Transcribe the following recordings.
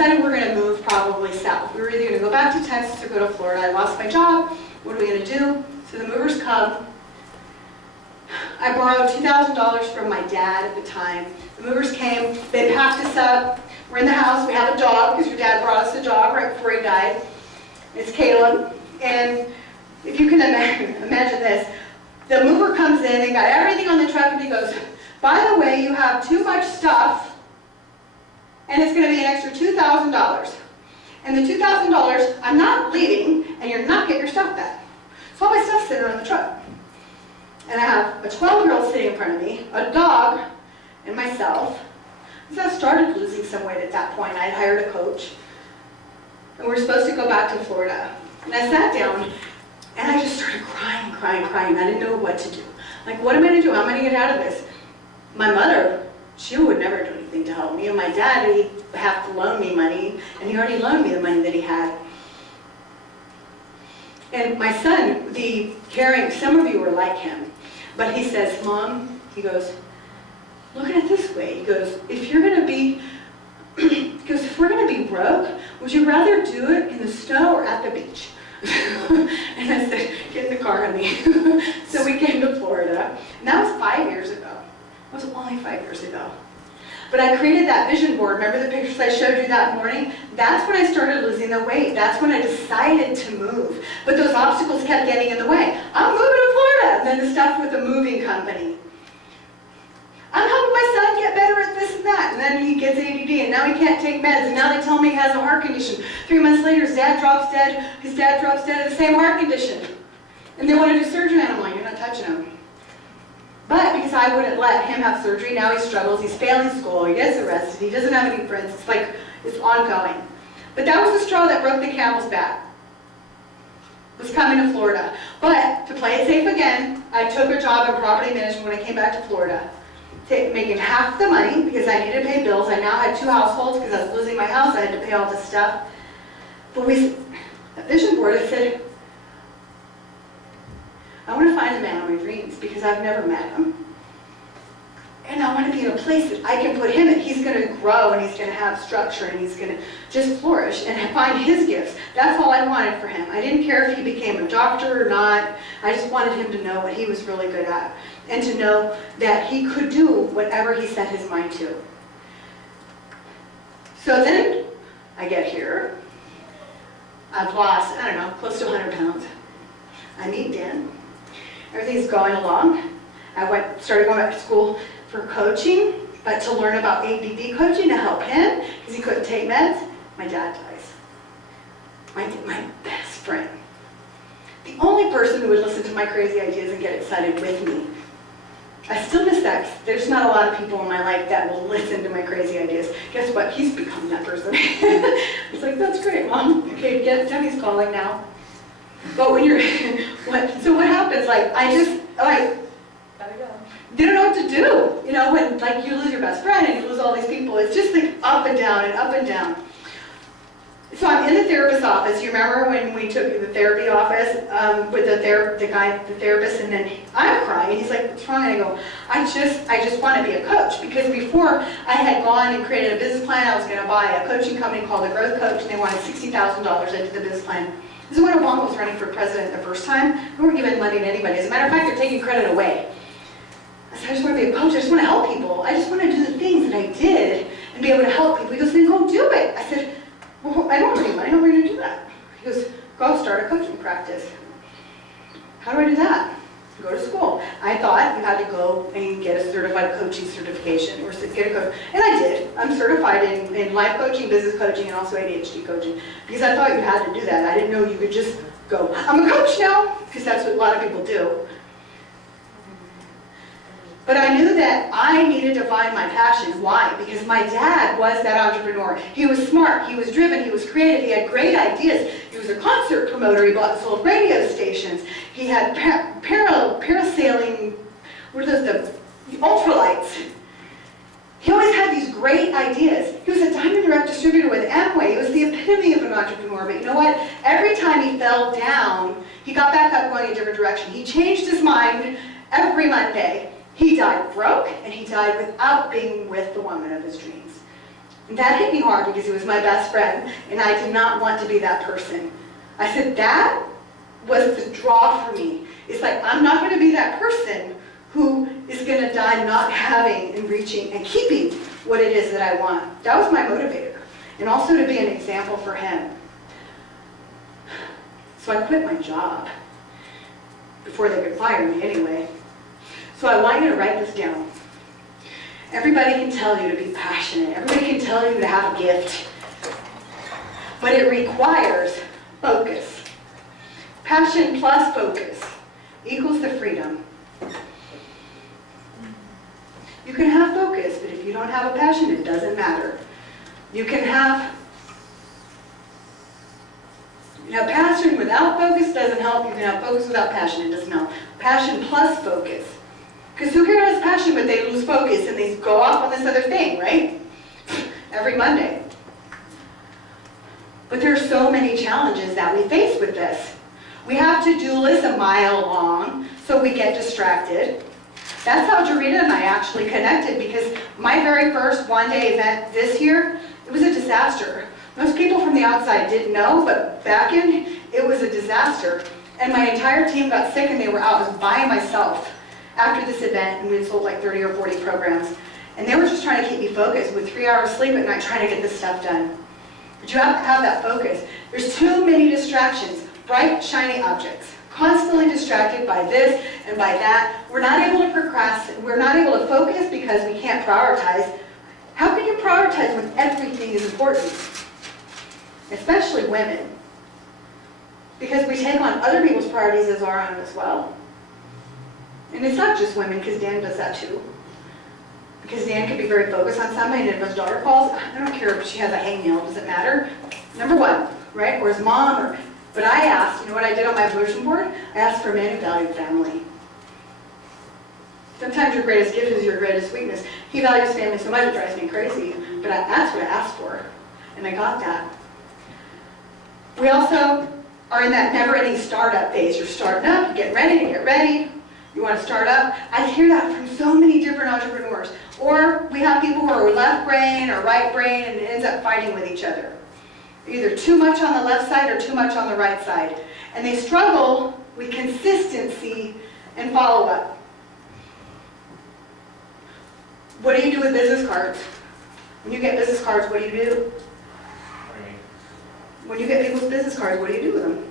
decided we were going to move probably south. We were either going to go back to Texas or go to Florida. I lost my job. What are we going to do? So the movers come. I borrowed $2,000 from my dad at the time. The movers came. They packed us up. We're in the house. We have a dog because your dad brought us a dog right before he died. It's Caleb. And if you can imagine this, the mover comes in and got everything on the truck and he goes, by the way, you have too much stuff and it's going to be an extra $2,000. And the $2,000, I'm not leaving and you're not getting your stuff back. So all my stuff's sitting on the truck. And I have a 12-year-old sitting in front of me, a dog, and myself. So I started losing some weight at that point. I had hired a coach. And we were supposed to go back to Florida. And I sat down and I just started crying. I didn't know what to do. Like, what am I going to do? How am I going to get out of this? My mother, she would never do anything to help me. And my dad, he'd have to loan me money. And he already loaned me the money that he had. And my son, the caring, some of you are like him. But he says, Mom, he goes, look at it this way. He goes, if you're going to be, if we're going to be broke, would you rather do it in the snow or at the beach? And I said, get in the car, honey. So we came to Florida. And that was 5 years ago. It was only 5 years ago. But I created that vision board. Remember the pictures I showed you that morning? That's when I started losing the weight. That's when I decided to move. But those obstacles kept getting in the way. I'm moving to Florida. And then the stuff with the moving company. I'm helping my son get better at this and that. And then he gets ADD and now he can't take meds. And now they tell me he has a heart condition. 3 months later, his dad drops dead. His dad drops dead of the same heart condition. And they want to do surgery on him. I'm like, you're not touching him. But because I wouldn't let him have surgery, now he struggles. He's failing school. He gets arrested. He doesn't have any friends. It's like, it's ongoing. But that was the straw that broke the camel's back. Was coming to Florida. But to play it safe again, I took a job in property management when I came back to Florida. Making half the money because I needed to pay bills. I now had 2 households because I was losing my house. I had to pay all this stuff. But at Vision Board, I said, I want to find the man of my dreams because I've never met him. And I want to be in a place that I can put him in. He's going to grow and he's going to have structure and he's going to just flourish and find his gifts. That's all I wanted for him. I didn't care if he became a doctor or not. I just wanted him to know what he was really good at and to know that he could do whatever he set his mind to. So then I get here. I've lost, I don't know, close to 100 pounds. I meet Dan. Everything's going along. I started going back to school for coaching, but to learn about ADD coaching to help him, because he couldn't take meds. My dad dies. My best friend. The only person who would listen to my crazy ideas and get excited with me. I still miss that. There's not a lot of people in my life that will listen to my crazy ideas. Guess what? He's become that person. It's like, that's great, Mom. Okay, Debbie's calling now. But when you're, so what happens? Like, gotta go. You don't know what to do. You know, when like you lose your best friend and you lose all these people, it's just like up and down and up and down. So I'm in the therapist's office. You remember when we took the therapy office with the therapist, and then I'm crying. And he's like, "What's wrong?" And I go, "I just want to be a coach because before I had gone and created a business plan. I was going to buy a coaching company called the Growth Coach, and they wanted $60,000 into the business plan." This is when Obama was running for president the first time. We weren't giving money to anybody. As a matter of fact, they're taking credit away. I said, I just want to be a coach. I just want to help people. I just want to do the things that I did and be able to help people. He goes, then go do it. I said, well, I don't have any money. How am I going to do that? He goes, go start a coaching practice. How do I do that? Go to school. I thought you had to go and get a certified coaching certification or get a coach. And I did. I'm certified in life coaching, business coaching, and also ADHD coaching because I thought you had to do that. I didn't know you could just go, I'm a coach now, because that's what a lot of people do. But I knew that I needed to find my passion. Why? Because my dad was that entrepreneur. He was smart, he was driven, he was creative, he had great ideas. He was a concert promoter, he sold radio stations. He had parasailing, what are those, the ultralights. He always had these great ideas. He was a diamond direct distributor with Amway. He was the epitome of an entrepreneur. But you know what? Every time he fell down, he got back up going a different direction. He changed his mind every Monday. He died broke, and he died without being with the woman of his dreams. And that hit me hard because he was my best friend, and I did not want to be that person. I said, that was the draw for me. It's like, I'm not going to be that person who is going to die not having and reaching and keeping what it is that I want. That was my motivator. And also to be an example for him. So I quit my job before they could fire me anyway. So I want you to write this down. Everybody can tell you to be passionate. Everybody can tell you to have a gift. But it requires focus. Passion plus focus equals the freedom. You can have focus, but if you don't have a passion, it doesn't matter. You can have passion without focus doesn't help. You can have focus without passion, it doesn't help. Passion plus focus. Because who here has passion but they lose focus and they go off on this other thing, right? Every Monday. But there are so many challenges that we face with this. We have to-do lists a mile long, so we get distracted. That's how Jarita and I actually connected, because my very first one-day event this year, it was a disaster. Most people from the outside didn't know, but back in, it was a disaster. And my entire team got sick and they were out. I was by myself after this event, and we had sold like 30 or 40 programs. And they were just trying to keep me focused with 3 hours sleep at night trying to get this stuff done. But you have to have that focus. There's too many distractions, bright, shiny objects. Constantly distracted by this and by that. We're not able to procrastinate. We're not able to focus because we can't prioritize. How can you prioritize when everything is important? Especially women. Because we take on other people's priorities as our own as well. And it's not just women, because Dan does that too. Because Dan can be very focused on something, and if his daughter calls, I don't care if she has a hangnail, does it matter? Number one, right? Or his mom, but I asked, you know what I did on my vision board? I asked for men who valued family. Sometimes your greatest gift is your greatest weakness. He values family so much it drives me crazy, but that's what I asked for, and I got that. We also are in that never-ending startup phase. You're starting up, you get ready, you want to start up. I hear that from so many different entrepreneurs. Or we have people who are left brain or right brain, and it ends up fighting with each other. Either too much on the left side or too much on the right side. And they struggle with consistency and follow-up. What do you do with business cards? When you get business cards, what do you do? When you get people's business cards, what do you do with them?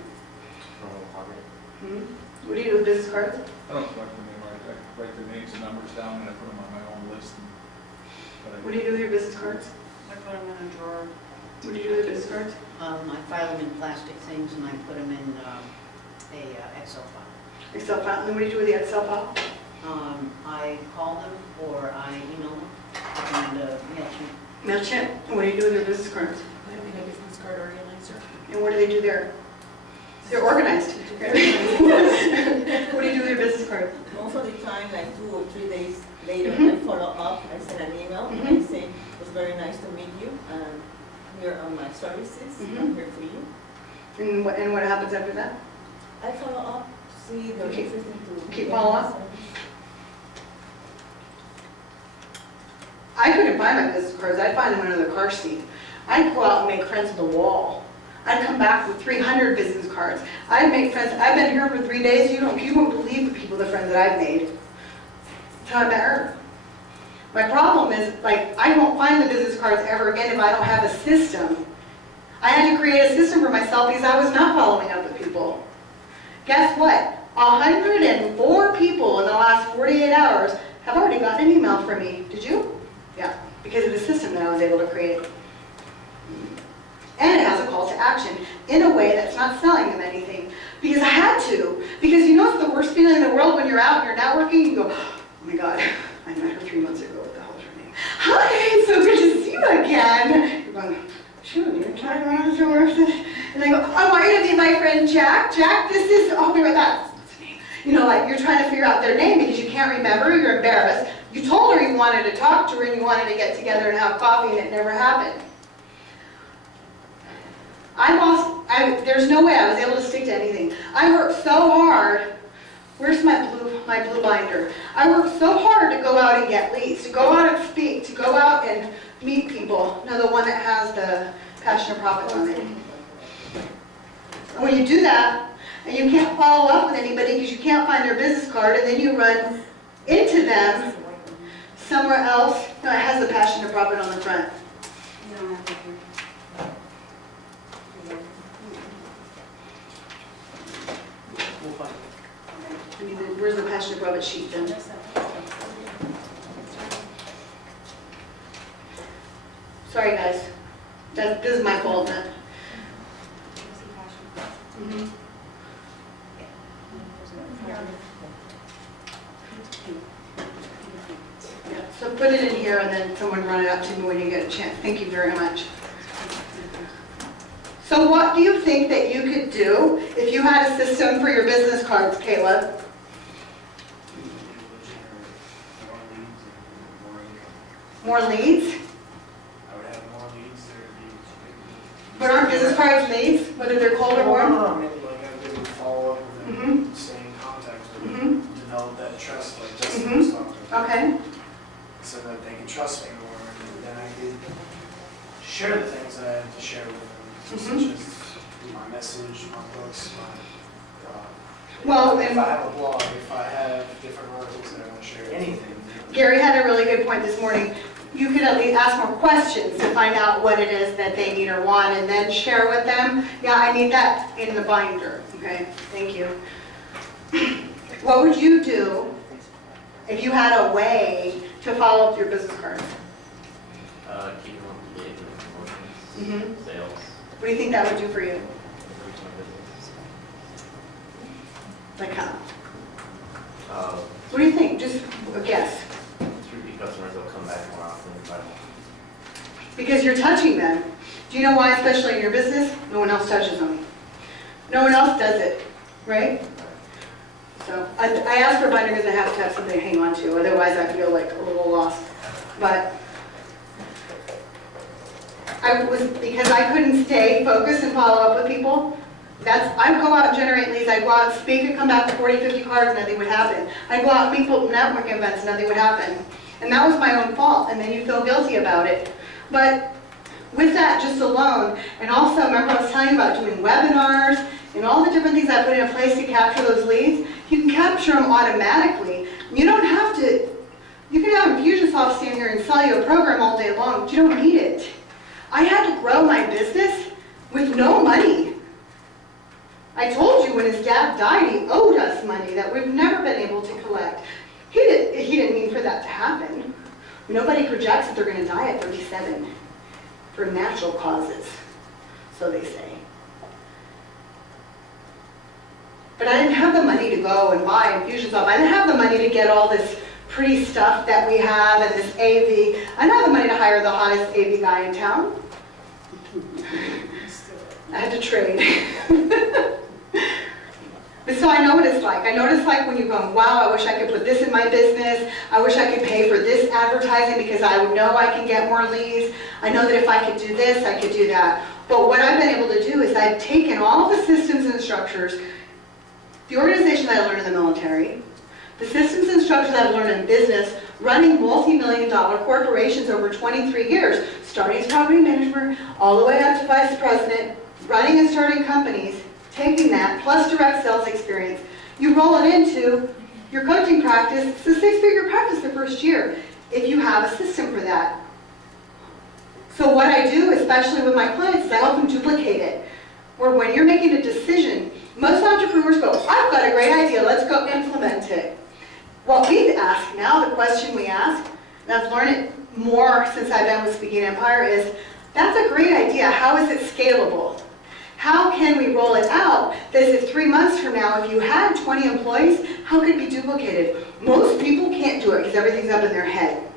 What do you do with business cards? I don't collect them anymore. I write the names and numbers down and I put them on my own list. What do you do with your business cards? I put them in a drawer. What do you do with business cards? I file them in plastic things and I put them in a Excel file. Excel file. And then what do you do with the Excel file? I call them or I email them and MailChimp. MailChimp. And what do you do with your business cards? Put them in a business card organizer. And what do they do there? They're organized. What do you do with your business cards? Most of the time, like 2 or 3 days later, I follow up. I send an email and I say, it was very nice to meet you. And here are my services. I'm here for you. And what happens after that? I follow up, see they're interested to keep follow up? I couldn't find my business cards. I'd find them under the car seat. I'd go out and make friends with the wall. I'd come back with 300 business cards. I'd make friends. I've been here for 3 days. You won't believe the friends that I've made. That's how I met her. My problem is, like, I won't find the business cards ever again if I don't have a system. I had to create a system for myself because I was not following up with people. Guess what? 104 people in the last 48 hours have already gotten an email from me. Did you? Yeah, because of the system that I was able to create. And it has a call to action in a way that's not selling them anything. Because I had to. Because you know what's the worst feeling in the world when you're out and you're networking? You go, oh my God, I met her 3 months ago. What the hell is her name? Hi, it's so good to see you again. You're going, shoot, you're trying around to work. And I go, I want you to be my friend Jack. Jack, this is, I'll be right back. What's her name? You know, like you're trying to figure out their name because you can't remember, you're embarrassed. You told her you wanted to talk to her and you wanted to get together and have coffee and it never happened. there's no way I was able to stick to anything. I worked so hard. Where's my blue my blue binder. I work so hard to go out and get leads, to go out and speak, to go out and meet people. No, the one that has the passion of profit on it. And when you do that, and you can't follow up with anybody because you can't find their business card, and then you run into them somewhere else. No, it has the passion of profit on the front. I mean, where's the passion of profit sheet then? Sorry, guys. This is my fault then. Mhm. Yeah, so put it in here and then someone run it up to me when you get a chance. Thank you very much. So what do you think that you could do if you had a system for your business cards, Caleb? More leads? I would have more leads, there would be. But aren't business cards leads, whether they're cold or warm? No, maybe like I would follow up with them, stay in contact with them, develop that trust like Justin was talking about. Okay. So that they can trust me more, and then I could share the things that I have to share with them, such as my message, my books, Well, if and I have a blog, if I have different articles that I want to share, anything. Gary had a really good point this morning. You could at least ask more questions to find out what it is that they need or want and then share with them. Yeah, I need that in the binder. Okay, thank you. What would you do if you had a way to follow up your business cards? Keep them up to date with promotions, sales. What do you think that would do for you? Increase my business. Like how? Uh, What do you think? Just a guess. repeat customers will come back more often if I want. Because you're touching them. Do you know why, especially in your business? No one else touches them. No one else does it, right? So I asked for a binder because I have to have something to hang on to, otherwise I feel like a little lost. But because I couldn't stay focused and follow up with people, I'd go out and generate leads, I'd go out and speak and come back with 40, 50 cards, nothing would happen. I'd go out and meet people at networking events, nothing would happen. And that was my own fault, and then you feel guilty about it. But with that just alone, and also remember I was telling you about doing webinars and all the different things I put in place to capture those leads, you can capture them automatically. You don't have to, you can have Infusionsoft stand here and sell you a program all day long, but you don't need it. I had to grow my business with no money. I told you when his dad died, he owed us money that we've never been able to collect. He didn't mean for that to happen. Nobody projects that they're going to die at 37 for natural causes, so they say. But I didn't have the money to go and buy Infusionsoft. I didn't have the money to get all this pretty stuff that we have and this AV. I didn't have the money to hire the hottest AV guy in town. I had to trade. But so I know what it's like. I know what it's like when you're going, wow, I wish I could put this in my business. I wish I could pay for this advertising because I would know I can get more leads. I know that if I could do this, I could do that. But what I've been able to do is I've taken all the systems and structures, the organization that I learned in the military, the systems and structures I've learned in business, running multi-million-dollar corporations over 23 years, starting as property manager, all the way up to vice president, running and starting companies, taking that, plus direct sales experience, you roll it into your coaching practice. It's a six-figure practice the first year, if you have a system for that. So what I do, especially with my clients, is I help them duplicate it. Where when you're making a decision, most entrepreneurs go, I've got a great idea, let's go implement it. What we ask now, the question we ask, and I've learned it more since I've been with Speaking Empire, is that's a great idea, how is it scalable? How can we roll it out that if 3 months from now, if you had 20 employees, how could it be duplicated? Most people can't do it because everything's up in their head.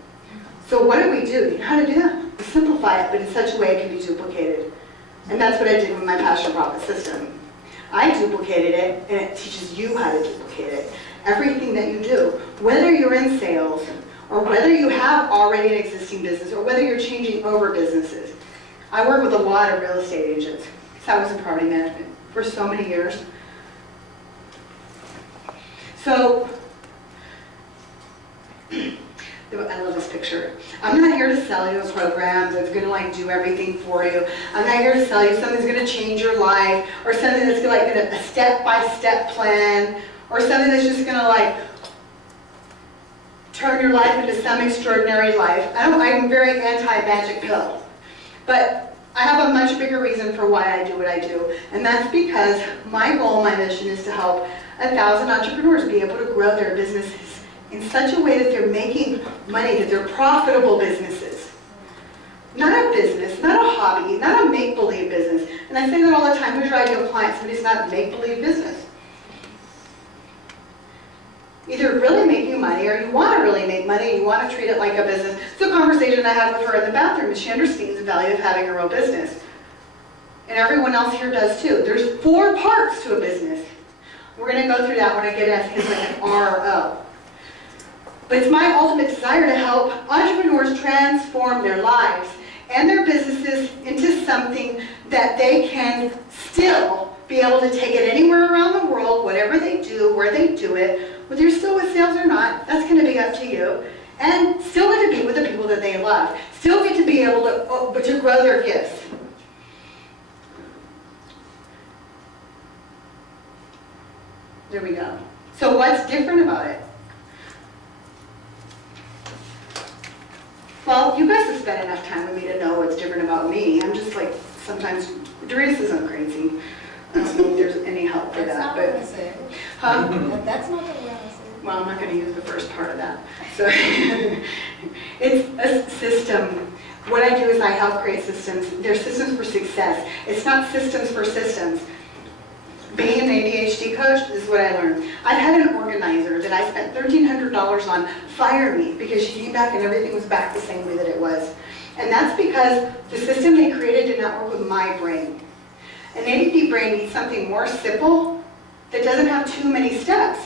So what do? You know how to do that? We simplify it, but in such a way it can be duplicated. And that's what I did with my Passion Profit system. I duplicated it, and it teaches you how to duplicate it. Everything that you do, whether you're in sales, or whether you have already an existing business, or whether you're changing over businesses. I work with a lot of real estate agents. I was in property management for so many years. So I love this picture. I'm not here to sell you a program that's gonna like do everything for you. I'm not here to sell you something that's gonna change your life, or something that's like a step-by-step plan, or something that's just gonna like turn your life into some extraordinary life. I'm very anti-magic pill. But I have a much bigger reason for why I do what I do, and that's because my goal, my mission is to help 1,000 entrepreneurs be able to grow their businesses in such a way that they're making money, that they're profitable businesses. Not a business, not a hobby, not a make-believe business. And I say that all the time. Who's your ideal client? Somebody's not a make-believe business. Either really making money, or you want to really make money and you want to treat it like a business. It's a conversation I had with her in the bathroom, and she understands the value of having a real business. And everyone else here does too. There's 4 parts to a business. We're going to go through that when I get at things like an RO. But it's my ultimate desire to help entrepreneurs transform their lives and their businesses into something that they can still be able to take it anywhere around the world, whatever they do, where they do it, whether you're still with sales or not, that's going to be up to you. And still get to be with the people that they love. Still get to be able to grow their gifts. There we go. So what's different about it? Well, you guys have spent enough time with me to know what's different about me. I'm just like, sometimes, Doris says I'm crazy. I don't know if there's any help for That's that, not but. what I said. Huh? That's not what I said. Well, I'm not going to use the first part of that. So, it's a system. What I do is I help create systems. They're systems for success. It's not systems for systems. Being an ADHD coach, this is what I learned. I've had an organizer that I spent $1,300 on fire me because she came back and everything was back the same way that it was. And that's because the system they created did not work with my brain. An ADD brain needs something more simple that doesn't have too many steps.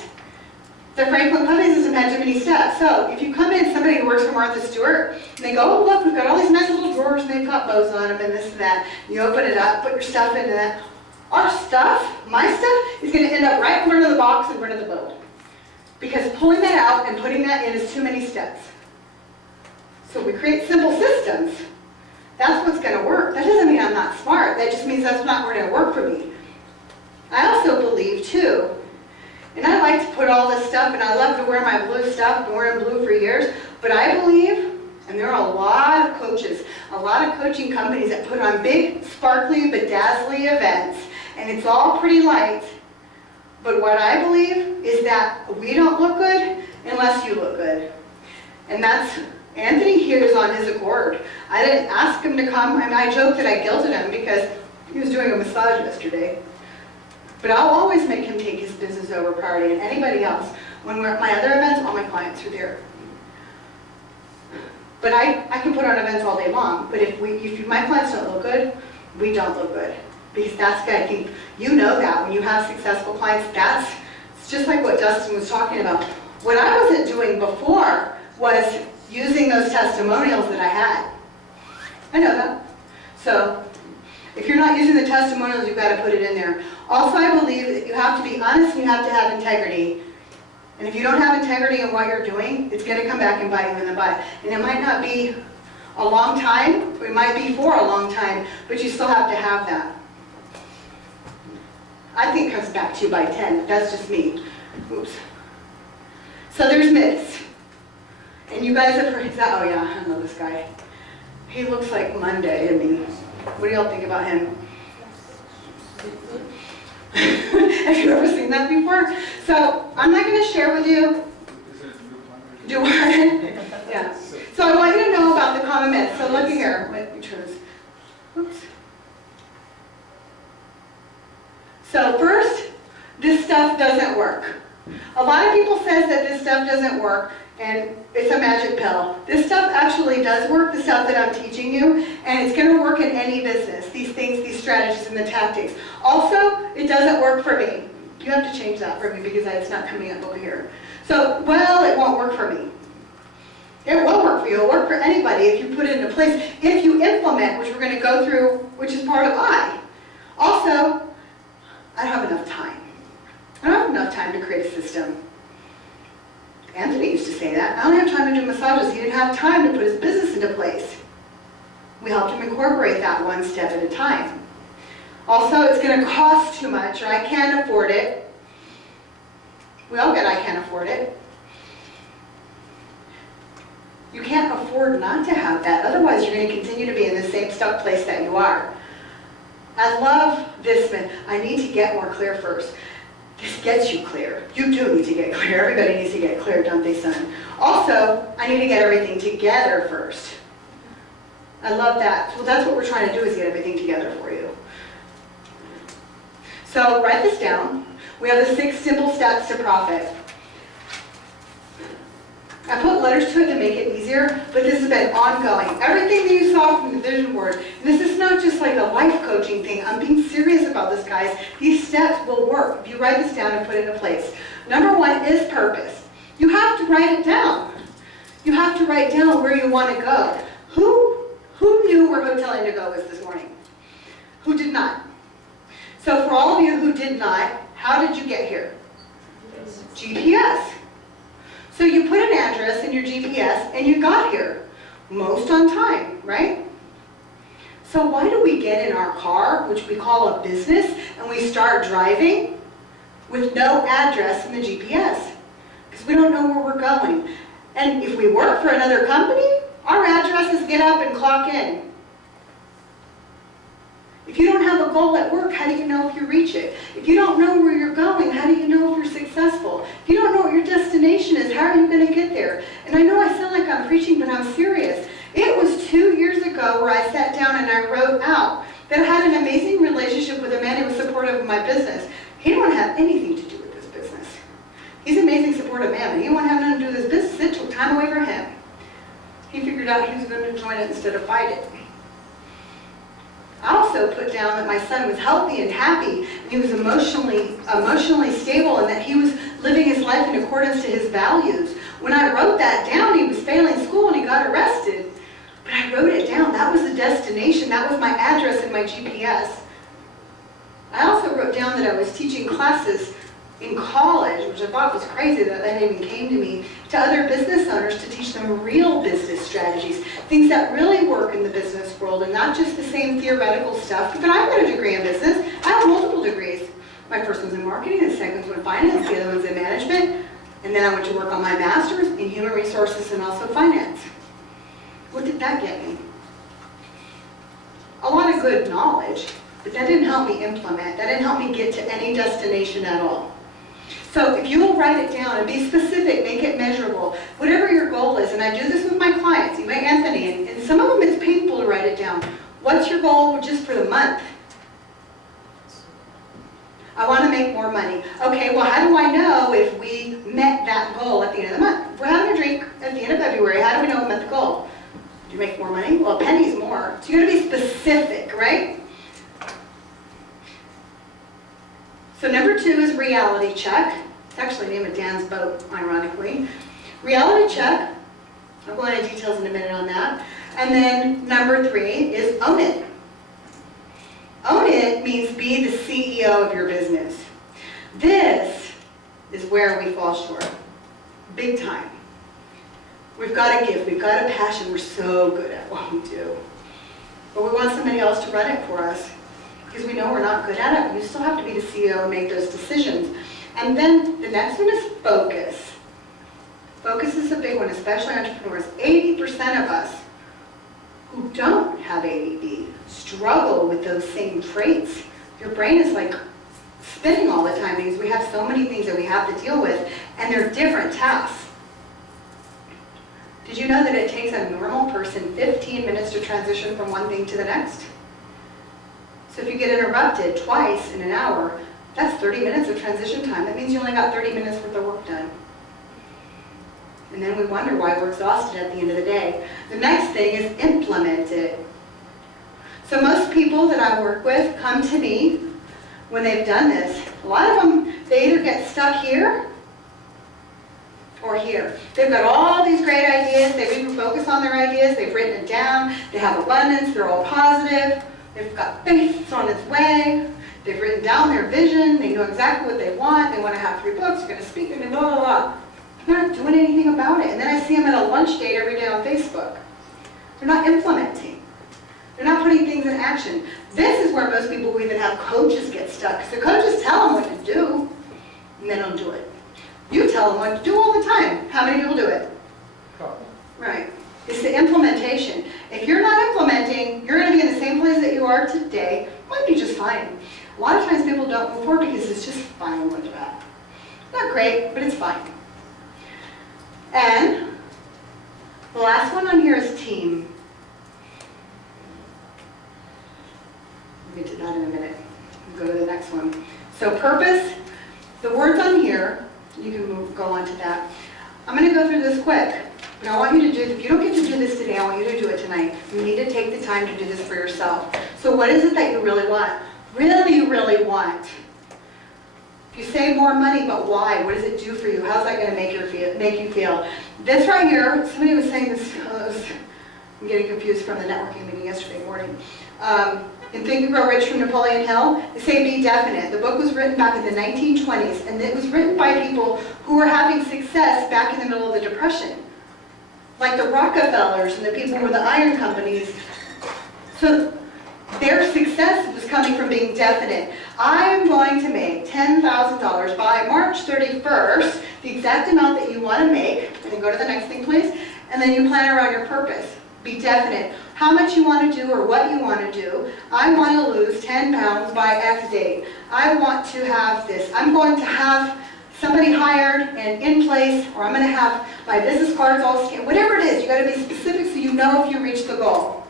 The Franklin Covey system had too many steps. So if you come in, somebody who works for Martha Stewart, and they go, oh look, we've got all these nice little drawers and they've got bows on them and this and that. You open it up, put your stuff into that. Our stuff, my stuff, is going to end up right in front of the box in front of the boat. Because pulling that out and putting that in is too many steps. So we create simple systems. That's what's going to work. That doesn't mean I'm not smart. That just means that's not going to work for me. I also believe, too, and I like to put all this stuff, and I love to wear my blue stuff. I've been wearing blue for years. But I believe, and there are a lot of coaches, a lot of coaching companies that put on big, sparkly, bedazzly events, and it's all pretty light. But what I believe is that we don't look good unless you look good. And that's, Anthony here is on his accord. I didn't ask him to come. I mean, I joke that I guilted him because he was doing a massage yesterday. But I'll always make him take his business over priority and anybody else. When we're at my other events, all my clients are there. But I can put on events all day long, but if my clients don't look good, we don't look good. Because that's, I think, you know that when you have successful clients, it's just like what Dustin was talking about. What I wasn't doing before was using those testimonials that I had. I know that. So, if you're not using the testimonials, you've got to put it in there. Also, I believe that you have to be honest and you have to have integrity. And if you don't have integrity in what you're doing, it's going to come back and bite you in the butt. And it might not be a long time, or it might be for a long time, but you still have to have that. I think it comes back to you by 10, but that's just me. Oops. So there's myths. And you guys have heard that. Oh yeah, I know this guy. He looks like Monday to me. What do y'all think about him? Have you ever seen that before? So I'm not going to share with you. Do what? Yeah. So I want you to know about the common myths. So look here. Let me turn this. Oops. So first, this stuff doesn't work. A lot of people says that this stuff doesn't work and it's a magic pill. This stuff actually does work, the stuff that I'm teaching you, and it's going to work in any business, these things, these strategies and the tactics. Also, it doesn't work for me. You have to change that for me because it's not coming up over here. So, well, it won't work for me. It will work for you. It'll work for anybody if you put it into place. If you implement, which we're going to go through, which is part of I. Also, I don't have enough time. I don't have enough time to create a system. Anthony used to say that. I only have time to do massages. He didn't have time to put his business into place. We helped him incorporate that one step at a time. Also, it's going to cost too much, or I can't afford it. We all get I can't afford it. You can't afford not to have that. Otherwise, you're going to continue to be in the same stuck place that you are. I love this man. I need to get more clear first. This gets you clear. You do need to get clear. Everybody needs to get clear, don't they, son? Also, I need to get everything together first. I love that. Well, that's what we're trying to do, is get everything together for you. So write this down. We have the 6 simple steps to profit. I put letters to it to make it easier, but this has been ongoing. Everything that you saw from the vision board, and this is not just like a life coaching thing. I'm being serious about this, guys. These steps will work if you write this down and put it into place. Number 1 is purpose. You have to write it down. You have to write down where you want to go. Who knew where Hotel Indigo was this morning? Who did not? So for all of you who did not, how did you get here? GPS. So you put an address in your GPS and you got here, most on time, right? So why do we get in our car, which we call a business, and we start driving with no address in the GPS? Because we don't know where we're going. And if we work for another company, our address is get up and clock in. If you don't have a goal at work, how do you know if you reach it? If you don't know where you're going, how do you know if you're successful? If you don't know what your destination is, how are you going to get there? And I know I sound like I'm preaching, but I'm serious. It was 2 years ago where I sat down and I wrote out that I had an amazing relationship with a man who was supportive of my business. He didn't want to have anything to do with this business. He's an amazing supportive man, but he didn't want to have nothing to do with this business. It took time away from him. He figured out he was going to join it instead of fight it. I also put down that my son was healthy and happy, and he was emotionally stable, and that he was living his life in accordance to his values. When I wrote that down, he was failing school and he got arrested. But I wrote it down. That was the destination. That was my address in my GPS. I also wrote down that I was teaching classes in college, which I thought was crazy that even came to me, to other business owners to teach them real business strategies, things that really work in the business world and not just the same theoretical stuff. But I've got a degree in business. I have multiple degrees. My first one's in marketing, the second one's in finance, the other one's in management, and then I went to work on my master's in human resources and also finance. What did that get me? A lot of good knowledge, but that didn't help me implement. That didn't help me get to any destination at all. So if you will write it down and be specific, make it measurable, whatever your goal is, and I do this with my clients, you may Anthony, and some of them it's painful to write it down. What's your goal just for the month? I want to make more money. Okay, well, how do I know if we met that goal at the end of the month? If we're having a drink at the end of February, how do we know we met the goal? Do you make more money? Well, a penny's more. So you got to be specific, right? So number 2 is reality check. It's actually the name of Dan's boat, ironically. Reality check. I'll go into details in a minute on that. And then number 3 is own it. Own it means be the CEO of your business. This is where we fall short. Big time. We've got a gift, we've got a passion, we're so good at what we do. But we want somebody else to run it for us because we know we're not good at it. You still have to be the CEO and make those decisions. And then the next one is focus. Focus is a big one, especially entrepreneurs. 80% of us who don't have ADD struggle with those same traits. Your brain is like spinning all the time because we have so many things that we have to deal with, and they're different tasks. Did you know that it takes a normal person 15 minutes to transition from one thing to the next? So if you get interrupted twice in an hour, that's 30 minutes of transition time. That means you only got 30 minutes worth of work done. And then we wonder why we're exhausted at the end of the day. The next thing is implement it. So most people that I work with come to me when they've done this. A lot of them, they either get stuck here or here. They've got all these great ideas, they've even focused on their ideas, they've written it down, they have abundance, they're all positive, they've got faith, it's on its way, they've written down their vision, they know exactly what they want to have 3 books, they're going to speak, and blah, blah, blah. They're not doing anything about it. And then I see them at a lunch date every day on Facebook. They're not implementing. They're not putting things in action. This is where most people who even have coaches get stuck. Because the coaches tell them what to do, and they don't do it. You tell them what to do all the time. How many people do it? Couple. Right. It's the implementation. If you're not implementing, you're going to be in the same place that you are today. Might be just fine. A lot of times people don't move forward because it's just fine where they're at. Not great, but it's fine. And the last one on here is team. We'll get to that in a minute. We'll go to the next one. So purpose, the words on here, you can go on to that. I'm going to go through this quick, but I want you to do, if you don't get to do this today, I want you to do it tonight. You need to take the time to do this for yourself. So what is it that you really want? Really want? If you say more money, but why? What does it do for you? How's that going to make you feel? This right here, somebody was saying this, I'm getting confused from the networking meeting yesterday morning. In Think and Grow Rich from Napoleon Hill, they say be definite. The book was written back in the 1920s, and it was written by people who were having success back in the middle of the Depression. Like the Rockefellers and the people who were the iron companies. So their success was coming from being definite. I am going to make $10,000 by March 31st, the exact amount that you want to make, and then go to the next thing please, and then you plan around your purpose. Be definite. How much you want to do or what you want to do. I want to lose 10 pounds by X date. I want to have this. I'm going to have somebody hired and in place, or I'm going to have my business cards all scanned. Whatever it is, you got to be specific so you know if you reach the goal.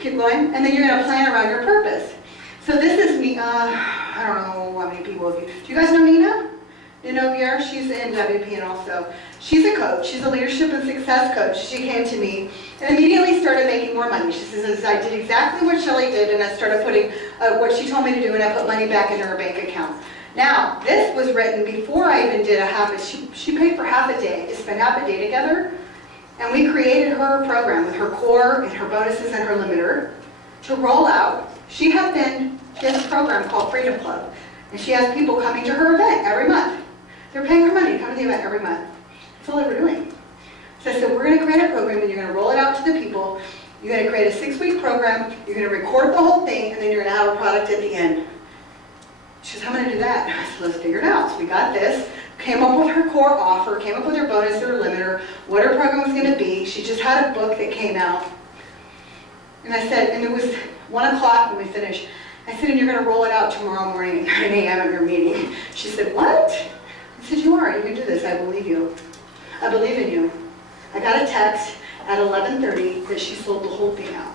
Keep going, and then you're going to plan around your purpose. So this is me. I don't know how many people of you. Do you guys know Nina? Nina, she's in WP also. She's a coach. She's a leadership and success coach. She came to me and immediately started making more money. She says, I did exactly what Shelly did, and I started putting what she told me to do, and I put money back into her bank account. Now, this was written before I even did a half. She paid for half a day to spend half a day together, and we created her program with her core and her bonuses and her limiter to roll out. She has a program called Freedom Club, and she has people coming to her event every month. They're paying her money to come to the event every month. That's all they were doing. So I said, we're going to create a program, and you're going to roll it out to the people. You're going to create a 6-week program. You're going to record the whole thing, and then you're going to have a product at the end. She says, how am I going to do that? I said, let's figure it out. So we got this, came up with her core offer, came up with her bonus, her limiter, what her program was going to be. She just had a book that came out. And I said, and it was 1 o'clock when we finished. I said, and you're going to roll it out tomorrow morning at 9 a.m. at your meeting. She said, what? I said, you are. You can do this. I believe you. I believe in you. I got a text at 11:30 that she sold the whole thing out.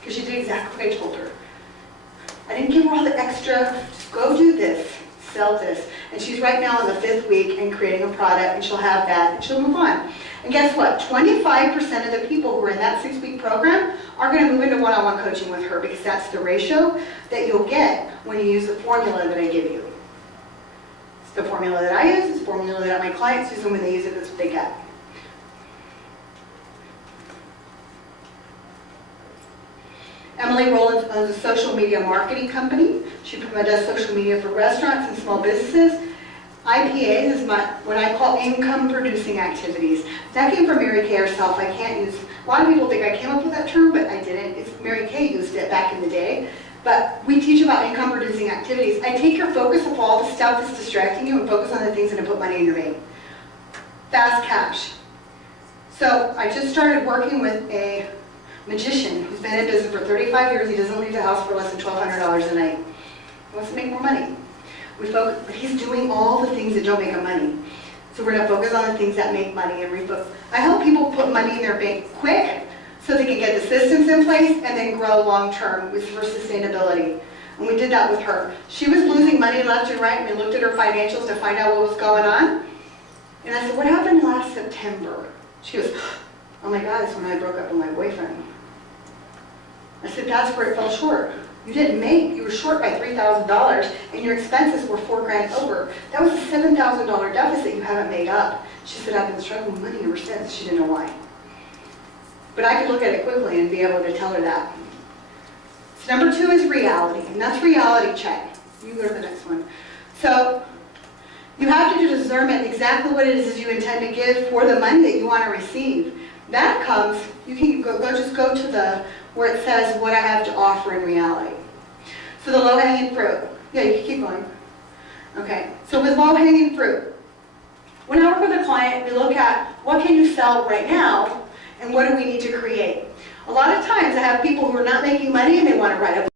Because she did exactly what I told her. I didn't give her all the extra, just go do this, sell this. And she's right now in the 5th week and creating a product, and she'll have that, and she'll move on. And guess what? 25% of the people who are in that 6-week program are going to move into one-on-one coaching with her, because that's the ratio that you'll get when you use the formula that I give you. It's the formula that I use, it's the formula that my clients use, and when they use it, that's what they get. Emily Rowland owns a social media marketing company. She does social media for restaurants and small businesses. IPAs is what I call income producing activities. That came from Mary Kay herself. I can't use, a lot of people think I came up with that term, but I didn't. It's Mary Kay used it back in the day. But we teach about income producing activities. I take your focus of all the stuff that's distracting you and focus on the things that put money in your bank. Fast cash. So I just started working with a magician who's been in business for 35 years. He doesn't leave the house for less than $1,200 a night. He wants to make more money. But he's doing all the things that don't make him money. So we're going to focus on the things that make money and refocus. I help people put money in their bank quick so they can get the systems in place and then grow long term for sustainability. And we did that with her. She was losing money left and right, and we looked at her financials to find out what was going on. And I said, what happened last September? She goes, oh my God, that's when I broke up with my boyfriend. I said, that's where it fell short. You were short by $3,000, and your expenses were $4,000 over. That was a $7,000 deficit you haven't made up. She said, I've been struggling with money ever since. She didn't know why. But I could look at it quickly and be able to tell her that. So number 2 is reality, and that's reality check. You go to the next one. So You have to do discernment exactly what it is you intend to give for the money that you want to receive. That comes, you can just go to the, where it says what I have to offer in reality. So the low-hanging fruit. Yeah, you can keep going. Okay, so with low-hanging fruit, when I work with a client, we look at what can you sell right now and what do we need to create. A lot of times I have people who are not making money and they want to write a